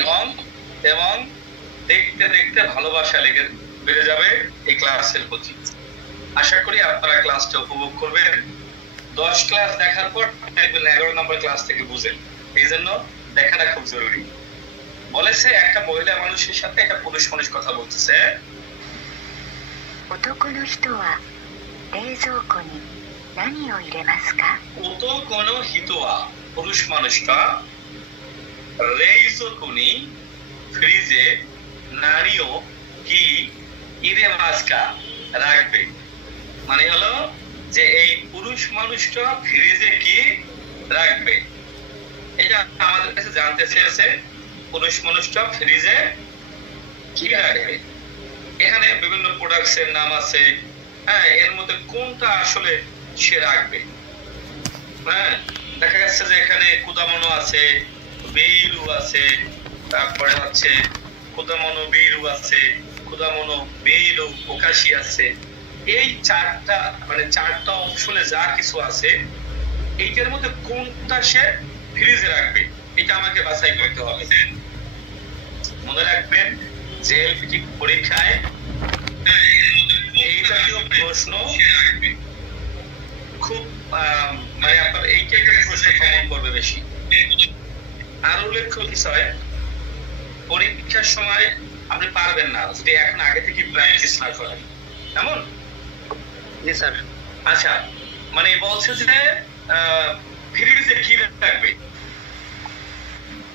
এবং এবং দেখতে দেখতে ভালোবাসা লেগে বেড়ে যাবে এই ক্লাসের প্রতি। আশা করি আপনারা ক্লাসটা উপভোগ করবেন। 10 ক্লাস দেখার পর দেখবেন 11 নম্বর ক্লাস থেকে বুঝেন, এই জন্য দেখাটা খুব জরুরি। বলেছে একটা মহিলা মানুষের সাথে একটা পুরুষ মানুষ কথা বলতেছে, 男の人は冷蔵庫に何を入れますか?男の人はপুরুষ মানুষটা রেইজোকুনি ফ্রিজে নানিও কি ইরে মাসকা রাখবে। মানে হলো যে এই পুরুষ মানুষটা ফ্রিজে কি রাখবে, এটা আমাদের কাছে জানতে চেয়েছে পুরুষ মানুষটা ফ্রিজে কি রাখবে। এখানে বিভিন্ন প্রোডাক্টসের নাম আছে, হ্যাঁ, এর মধ্যে কোনটা আসলে সে রাখবে। হ্যাঁ, দেখা যাচ্ছে যে এখানে কুদামনো আছে, বেইরু আছে, তারপরে হচ্ছে কুদামনো বেইরু আছে, কুদামনো বেইরু ওকাশি আছে। এই চারটা মানে চারটা অপশনে যা কিছু আছে এইটার মধ্যে কোনটা সে ফ্রিজে রাখবে, এটা আমাকে বাছাই করতে হবে। মনে রাখবেন যে এলপিটি পরীক্ষায় এই জাতীয় প্রশ্ন খুব মানে আপনার এই টাইপের প্রশ্ন কমন করবে বেশি। আর উল্লেখ্য বিষয়, পরীক্ষার সময় আপনি পারবেন না যদি এখন আগে থেকে প্র্যাকটিস না করেন, কেমন? জি স্যার। আচ্ছা, মানে বলছে যে ফ্রিজে কি রাখবে?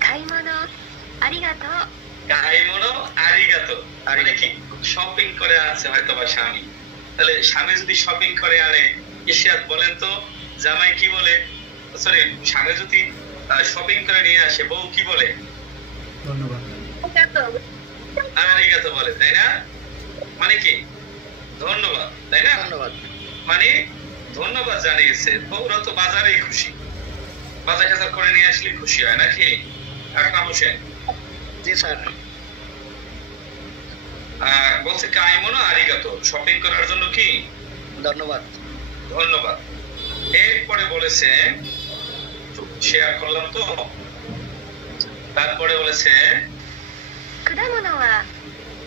খাইমোনো আরিগাতো। খাইমোনো আরিগাতো মানে কি শপিং করে আনছে হয়তো বা স্বামী, তাহলে স্বামী যদি শপিং করে আনে, ইশিয়াত বলেন তো জামাই কি বলে? সরি, স্বামী যদি শপিং করে নিয়ে আসে বউ কি বলে? ধন্যবাদ। আরিগাতো বলে, তাই না? মানে কি ধন্যবাদ, তাই না? ধন্যবাদ মানে ধন্যবাদ জানিয়েছে। বউরা তো বাজারেই খুশি, বাজার টাজার করে নিয়ে আসলে খুশি হয় নাকি আকরাম হোসেন? জি স্যার। বলছে কাইমোনো আরিগাতো, শপিং করার জন্য কি ধন্যবাদ। ধন্যবাদ। এরপরে বলেছে, শেয়ার করলাম তো, তারপরে বলেছে 果物は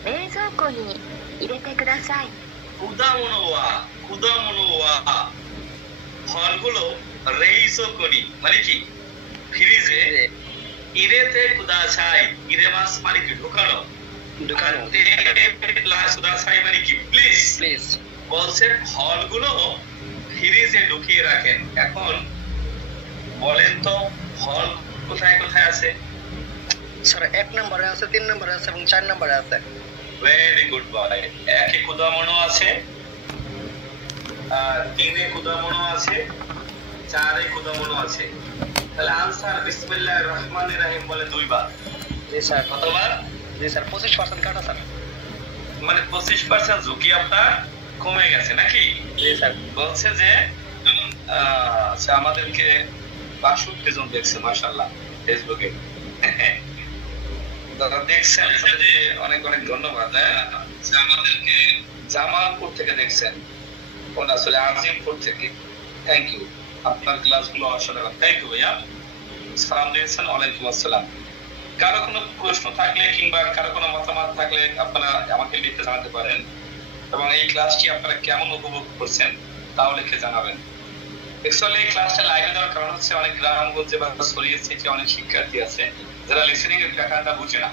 冷蔵庫に入れてください。 কুদামোনো ওয়া ফলগুলো রেইসোকুনি মানে কি ফ্রিজে ইরেতে কুদাসাই, ইরে মাস মানে কি ঢোকানো, ঢোকানো। প্লাস কুদাসাই মানে কি প্লিজ। প্লিজ বলছে ফলগুলো ফ্রিজে ঢুকিয়ে রাখেন। এখন বলেন তো ফল কোথায় কোথায় আছে? স্যার 1 নম্বরে আছে, 3 নম্বরে আছে এবং 4 নম্বরে আছে। Very good boy. 1 এ কুদামনো আছে, 3 এ কুদামনো আছে, 4 এ কুদামনো আছে। তাহলে আনসার বিসমিল্লাহির রহমানির রহিম বলে 2 বার। জি স্যার। কতবার? জি স্যার। 25% কাটা স্যার। মানে 25% ঝুঁকি আপনার কমে গেছে নাকি? জি স্যার। বলছে যে আচ্ছা, আমাদেরকে 62 জন দেখছে মাশাআল্লাহ ফেসবুকে। দাদা দেখছেন, অনেক অনেক ধন্যবাদ। আমাদেরকে জামালপুর থেকে দেখছেন, কোন আসলে আজিমপুর থেকে। থ্যাংক ইউ, আপনার ক্লাসগুলো অসাধারণ। থ্যাংক ইউ ভাইয়া, সালাম দিয়েছেন। ওয়ালাইকুম আসসালাম। কারো কোনো প্রশ্ন থাকলে কিংবা কারো কোনো মতামত থাকলে আপনারা আমাকে লিখে জানাতে পারেন, এবং এই ক্লাসটি আপনারা কেমন উপভোগ করছেন তাও লিখে জানাবেন। অ্যাকচুয়ালি এই ক্লাসটা লাইভে দেওয়ার কারণ হচ্ছে অনেক গ্রামগঞ্জে বা ছড়িয়ে ছিটিয়ে অনেক শিক্ষার্থী আছে যারা লিসেনিং এর ব্যাপারটা বুঝে না।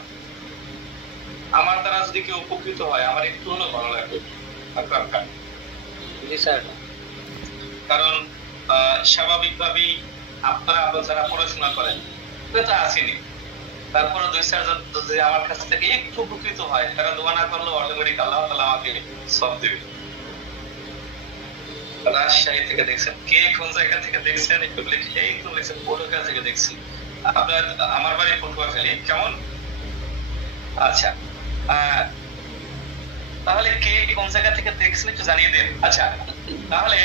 আমার দ্বারা যদি কেউ উপকৃত হয় আমার একটু হলেও ভালো লাগবে। জি স্যার। কারণ স্বাভাবিকভাবেই আপনারা যারা পড়াশোনা করেন এটা আসেনি, তারপরে 2-4 জন যদি আমার কাছ থেকে একটু উপকৃত হয়, তারা দোয়া না করলেও অটোমেটিক আল্লাহ তাআলা আমাকে সব দেবে। রাজশাহী থেকে দেখছেন, কে কোন জায়গা থেকে দেখছেন একটু লিখে। এই তো লিখছেন পটুয়া থেকে দেখছি, আপনার আমার বাড়ি পটুয়াখালী। কেমন? আচ্ছা, তাহলে কে কোন জায়গা থেকে দেখছেন একটু জানিয়ে দেন। আচ্ছা, তাহলে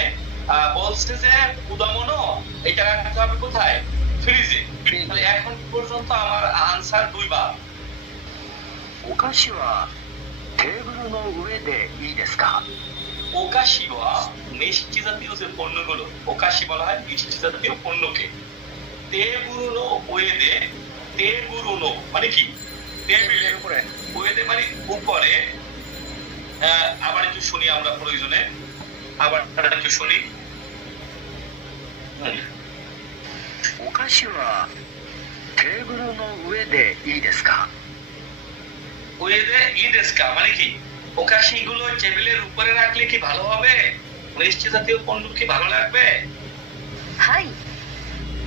বলছে যে কুদামনো এটা রাখতে হবে কোথায়? ফ্রিজে। তাহলে এখন পর্যন্ত আমার আনসার 2 বার। お菓子はテーブルの上でいいですか? ওকাশি ওয়া মিষ্টি জাতীয় যে পণ্যগুলো, ওকাশি বলা হয় মিষ্টি জাতীয় পণ্যকে। টেবুলো ওয়েদে তেগুরুনো মানে কি টেবিলের উপরে উয়েদে মানে উপরে। আবার একটু শুনি আমরা প্রয়োজনে, আবার একটু শুনি। お菓子はテーブルの上でいいですか？ উয়েদে ইদেস্কা মানে কি ওকাশি গুলো টেবিলের উপরে রাখলে কি ভালো হবে? মিষ্টি জাতীয় পণ্য কি ভালো লাগবে? はい。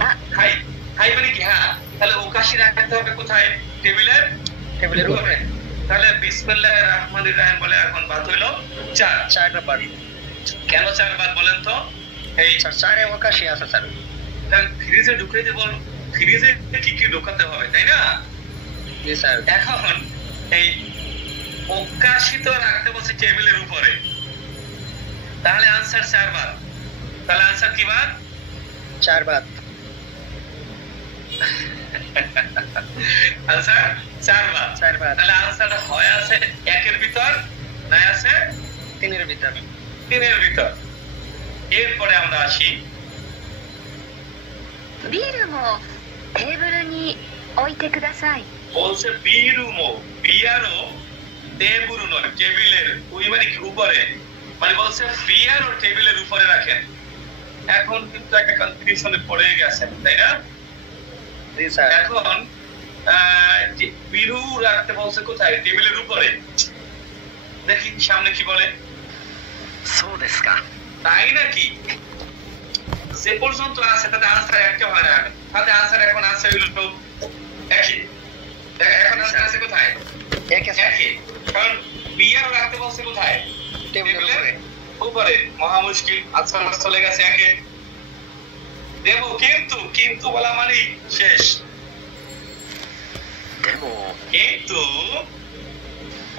あ、 হাই হাই মানে কি হ্যাঁ, তাহলে ওকাশি রাখতে হবে কোথায়? টেবিলের টেবিলের উপরে। তাহলে বিসমিল্লাহির রহমানির রহিম বলে এখন বাদ হইলো 4। 4 নাম্বার কেন 4 বাদ বলেন তো? এই স্যার 4 ওকাশি আছে স্যার। ফ্রিজে ঢুকিয়ে দেব, ফ্রিজে কি কি ঢোকাতে হবে তাই না? জি স্যার। এখন এই ওকাশি তো রাখতে বলছে টেবিলের উপরে, তাহলে আনসার 4 বাদ। তাহলে আনসার কি বাদ? 4 বাদ। আনসার 4 বাদ। 4 বাদ। তাহলে আনসার হয় আছে 1 এর ভিতর, না আছে 3 এর ভিতর। 3 এর ভিতর। এরপরে আমরা আসি ビールもテーブルに置いてください。 বলছে বিরুমো, বিয়ারও টেবুরুনো টেবিলের ওই মানে কি উপরে, মানে বলছে বিয়ারও টেবিলের উপরে রাখেন। এখন কিন্তু একটা কনফিউশনে পড়ে গেছেন তাই না? জি স্যার। এখন যে বিরু রাখতে বলছে কোথায়? টেবিলের উপরে। দেখি সামনে কি বলে। そうですか。 তাই নাকি? যে পর্যন্ত আছে তাতে আনসার একটা হয় না, তাতে আনসার এখন আছে হইল একই। এখন আনসার আছে কোথায়? একই। কারণ বিয়ার রাখতে বলছে কোথায়? টেবিলের উপরে। উপরে। মহা মুশকিল, আনসার চলে গেছে একে। দেব কিন্তু, কিন্তু বলা মানে শেষ। でも কিন্তু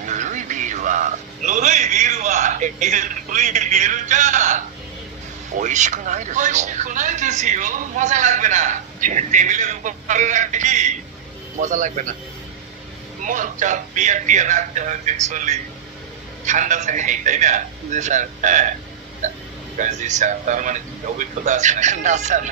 ぬるいビールは নুরুই বিরুয়া, এই যে নুরুই বিরুটা 美味しくないです ওই よ。 শোনাইতেছিও মজা লাগবে না। টেবিলের উপরে রাখতে কি মজা লাগবে না। মজা বিয়ার টিয়ার রাখতে হবে অ্যাকচুয়ালি ঠান্ডা থাকে তাই না? জি স্যার। হ্যাঁ জি স্যার, তার মানে অভিজ্ঞতা আছে না? না স্যার।